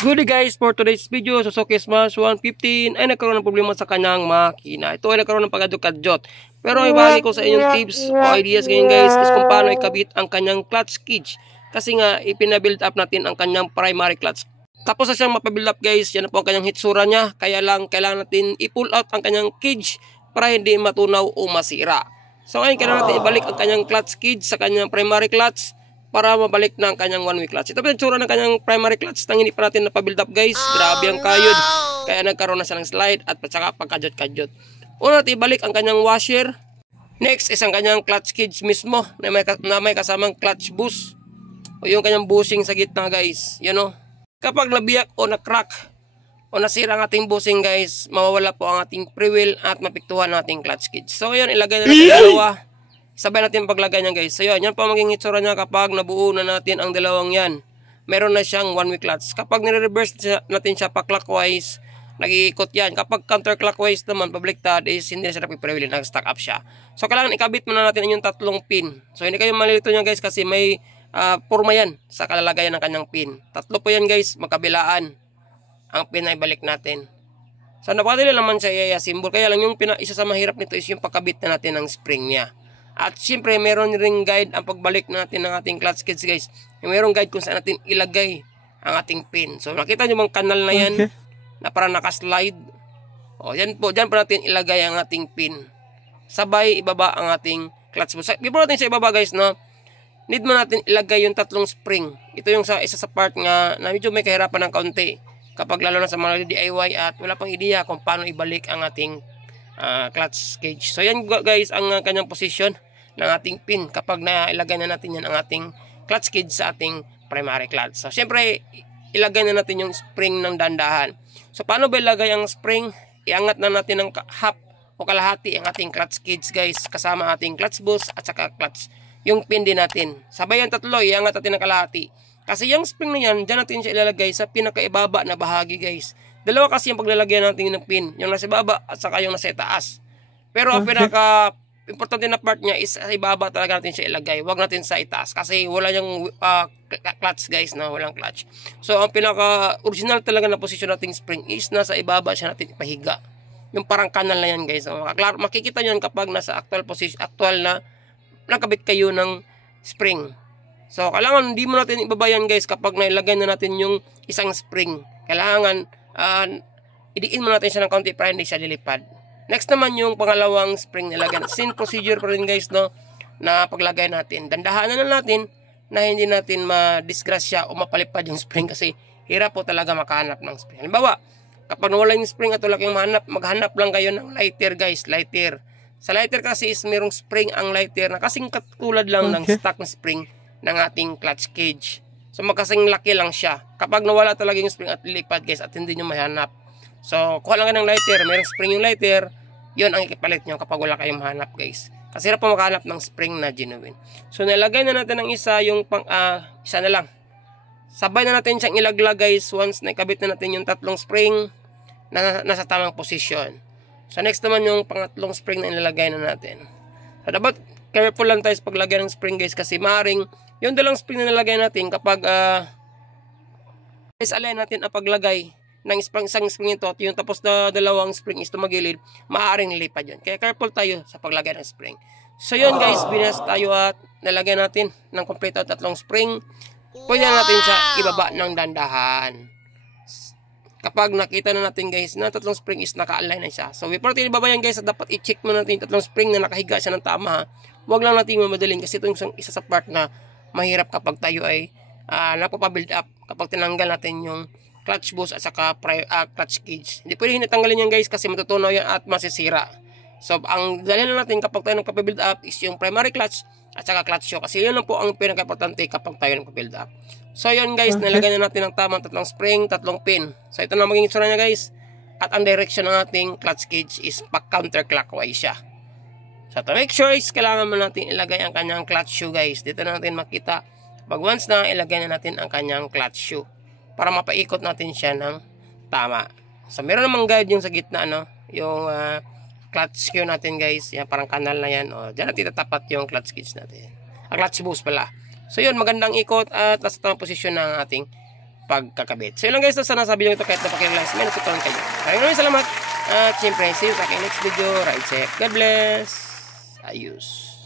Good day guys, for today's video, Suzuki Smash 115 ay nagkaroon ng problema sa kanyang makina. Ito ay nagkaroon ng pagkadyo-kadyot. Pero ibahagi ko sa inyong tips o ideas ngayon guys is kung paano ikabit ang kanyang clutch cage. Kasi nga, ipinabuild up natin ang kanyang primary clutch. Tapos na siyang mapabuild up guys, yan na po ang kanyang hitsura niya. Kaya lang, kailangan natin i-pull out ang kanyang cage para hindi matunaw o masira. So ngayon, kailangan natin ibalik ang kanyang clutch cage sa kanyang primary clutch para mabalik na ang kanyang one-way clutch. Ito po yung tsura ng kanyang primary clutch nang hindi pa natin napabuild up guys. Grabe ang kayod. Kaya nagkaroon na siya ng slide at saka pagkadyot-kadyot. Una natin ibalik ang kanyang washer. Next is ang kanyang clutch cage mismo na may kasamang clutch boost. O yung kanyang bushing sa gitna guys. Yan o. Kapag nabiyak o na-crack o nasira ang ating bushing guys, mawawala po ang ating pre-wheel at mapiktuhan ang ating clutch cage. So yun, ilagay na natin dalawa. Sabay natin paglagay niyan guys. So yun, yan po maging itsura niya kapag nabuo na natin ang dalawang yan. Meron na siyang one-way clutch. Kapag nire-reverse natin siya pa clockwise, nag-iikot yan. Kapag counterclockwise naman, pabaliktad is hindi na siya nagpiprewheel, nag-stack up siya. So kailangan ikabit muna natin yung tatlong pin. So hindi kayo malilito niya guys kasi may purma yan sa kalalagayan ng kanyang pin. Tatlo po yan guys, magkabilaan. Ang pin ay balik natin. So napakadali naman siya i-assemble. Kaya lang yung isa sa mahirap nito is yung pagkabit na natin ng spring niya. At siyempre, meron ring guide ang pagbalik natin ng ating clutch cage guys. Meron guide kung saan natin ilagay ang ating pin. So, nakita nyo bang kanal na yan? Na parang nakaslide. O, yan po. Diyan po natin ilagay ang ating pin. Sabay, ibaba ang ating clutch boost. Before natin siya ibaba guys, no? Need mo natin ilagay yung tatlong spring. Ito yung isa sa part nga na medyo may kahirapan ng kaunti. Kapag lalo na sa mga DIY at wala pang ideya kung paano ibalik ang ating clutch cage. So, yan guys ang kanyang position ng ating pin kapag nailagay na natin yan ang ating clutch cage sa ating primary clutch. So, syempre, ilagay na natin yung spring ng dandahan. So, paano ba ilagay ang spring? Iangat na natin ng half o kalahati ang ating clutch cage guys, kasama ating clutch boost at saka clutch. Yung pin din natin. Sabay yung tatlo, iangat natin ng kalahati. Kasi yung spring na yan, dyan natin siya ilalagay sa pinakaibaba na bahagi guys. Dalawa kasi yung paglalagyan natin ng pin. Yung nasa baba at saka yung nasa taas. Pero ang pinaka importante na part niya is sa ibaba talaga natin siya ilagay. Huwag natin sa itaas kasi wala yung clutch guys na walang clutch. So ang pinaka original talaga na position nating spring is nasa ibaba siya natin ipahiga. Yung parang kanal na yan guys. So, makikita nyo kapag nasa actual position, actual na nakabit kayo ng spring. So kailangan hindi mo natin ibaba yan guys kapag nailagay na natin yung isang spring. Kailangan idiin mo natin siya ng kaunti para hindi siya lilipad. Next naman yung pangalawang spring nilagyan. Same procedure pa rin guys no, na paglagay natin. Dandahanan na natin na hindi natin ma-disgrasya o mapalipad yung spring kasi hirap po talaga makahanap ng spring. Halimbawa, kapag nawala yung spring at wala kayong maghanap lang kayo ng lighter guys, lighter. Sa lighter kasi is mayroong spring ang lighter na kasing katulad lang ng stock na spring ng ating clutch cage. So magkasing laki lang siya. Kapag nawala talaga yung spring at lilipad guys at hindi nyo mahanap. So kuha lang ng lighter, mayroong spring yung lighter. Yun ang ikipalit nyo kapag wala kayong mahanap guys. Kasi hirap po makahanap ng spring na genuine. So nilagay na natin ng isa yung isa na lang. Sabay na natin siyang ilaglag guys once nakabit na natin yung tatlong spring na nasa tamang posisyon. So next naman yung pangatlong spring na ilalagay na natin. So dapat careful lang tayo sa paglagay ng spring guys kasi maaaring yung dalang spring na nilagay natin kapag align natin ang paglagay ng isang spring ito at yung tapos na dalawang spring is tumagilid, maaaring lilipad yun. Kaya careful tayo sa paglagay ng spring. So yun guys, binas tayo at nalagyan natin ng complete at tatlong spring. Pwede natin siya ibaba ng dandahan. Kapag nakita na natin guys na tatlong spring is naka-align na siya. So before natin ibaba yan guys, dapat i-check mo natin yung tatlong spring na nakahiga siya ng tama. Huwag lang natin mamadalin kasi ito yung isa sa part na mahirap kapag tayo ay napapabuild up. Kapag tinanggal natin yung clutch boost at saka clutch cage. Hindi pwede hinatanggalin yan guys kasi matutunaw yan at masisira. So ang dalhin na natin kapag tayo nagpa-build up is yung primary clutch at saka clutch shoe. Kasi yun lang po ang pinaka-importante kapag tayo nagpa-build up. So yun guys, nilagay na natin ng tamang tatlong spring, tatlong pin. So ito na maging itsura niya guys. At ang direction ng ating clutch cage is pa-counterclockwise siya. So to make sure is kailangan mo natin ilagay ang kanyang clutch shoe guys. Dito na natin makita. Pag once na ilagay na natin ang kanyang clutch shoe para mapaikot natin siya ng tama. So meron namang guide yung sa gitna no, yung clutch cue natin guys. Yan parang kanal na yan. O, diyan natin tatapat yung clutch cage natin. Ang clutch boost pala. So yun, magandang ikot at nasa tamang posisyon ng ating pagkakabit. So yun lang guys, sana sa video ito kahit napakirealize, may natutunan kayo. Maraming salamat. At syempre, see you sa aking next video. Ride safe. God bless. Ayos.